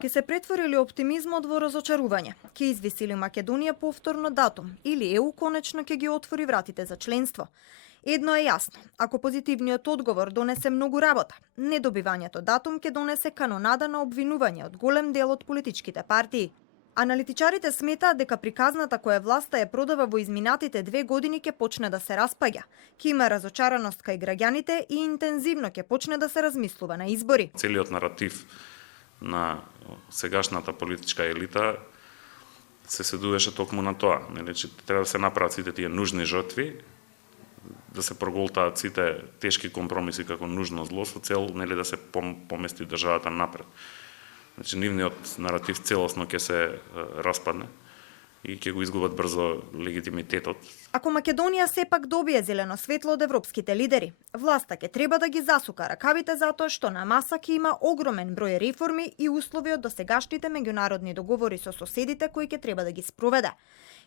Ке се претвори ли оптимизмот во разочарување? Ке извиси ли Македонија повторно датум или ЕУ конечно ќе ги отвори вратите за членство? Едно е јасно, ако позитивниот одговор донесе многу работа, недобивањето датум ќе донесе канонада на обвинување од голем дел од политичките партии. Аналитичарите сметаат дека приказната која власта ја продава во изминатите 2 години ќе почне да се распаѓа, ќе има разочараност кај граѓаните и интензивно ќе почне да се размислува на избори. Целиот наратив на сегашната политичка елита се седуваше токму на тоа, нели, че треба да се направат сите тие нужни жртви, да се проголтаат сите тешки компромиси како нужно зло со цел, нели, да се помести државата напред. Значи, нивниот наратив целосно ќе се распадне и ќе го изгубат брзо легитимитетот. Ако Македонија сепак добие зелено светло од европските лидери, власта ќе треба да ги засука ракавите затоа што на маса ќе има огромен број реформи и услови од досегашните меѓународни договори со соседите кои ќе треба да ги спроведе.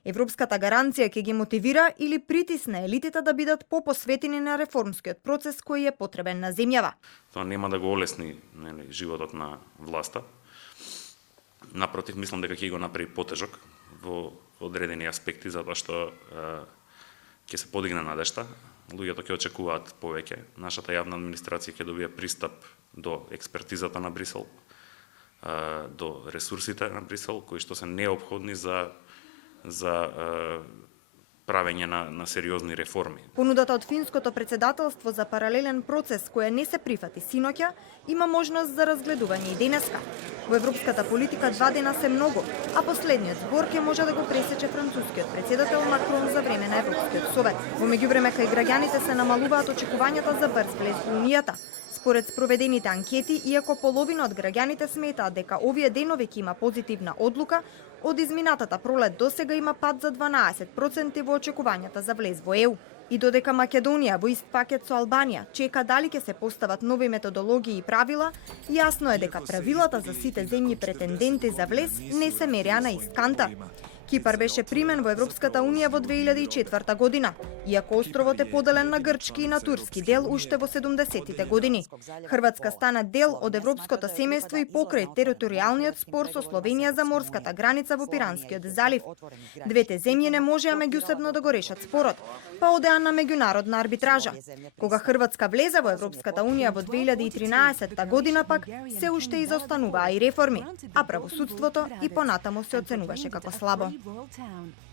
Европската гаранција ќе ги мотивира или притисне елитите да бидат попосветени на реформскиот процес кој е потребен на земјава. Тоа нема да го олесни, нели, животот на власта. Напротив, мислам дека ќе го направи потежок во одредени аспекти, затоа што ќе се подигне надежта, луѓето ќе очекуваат повеќе, нашата јавна администрација ќе добие пристап до експертизата на Брисел, до ресурсите на Брисел, кои што се неопходни за правење на сериозни реформи. Понудата од финското председателство за паралелен процес која не се прифати синоќа има можност за разгледување и денеска. Во европската политика 2 дена се многу, а последниот збор ќе може да го пресече францускиот председател Макрон за време на Европскиот совет. Во меѓувреме кај граѓаните се намалуваат очекувањата за брз влез во Унијата. Според спроведените анкети, иако половина од граѓаните сметаат дека овие денови ќе има позитивна одлука, од изминатата пролет до сега има пад за 12% во очекувањата за влез во ЕУ. И додека Македонија во ист пакет со Албанија чека дали ќе се постават нови методологии и правила, јасно е дека правилата за сите земји претенденти за влез не се мереа на ист канта. Кипар беше примен во Европската Унија во 2004 година, иако островот е поделен на грчки и на турски дел уште во 70-тите години. Хрватска стана дел од европското семејство и покрај територијалниот спор со Словенија за морската граница во Пиранскиот залив. Двете земји не можеа меѓусебно да го решат спорот, па одеа на меѓународна арбитража. Кога Хрватска влезе во Европската Унија во 2013 година пак се уште изостануваа и реформи, а правосудството и понатаму се оценуваше како слабо. World Town.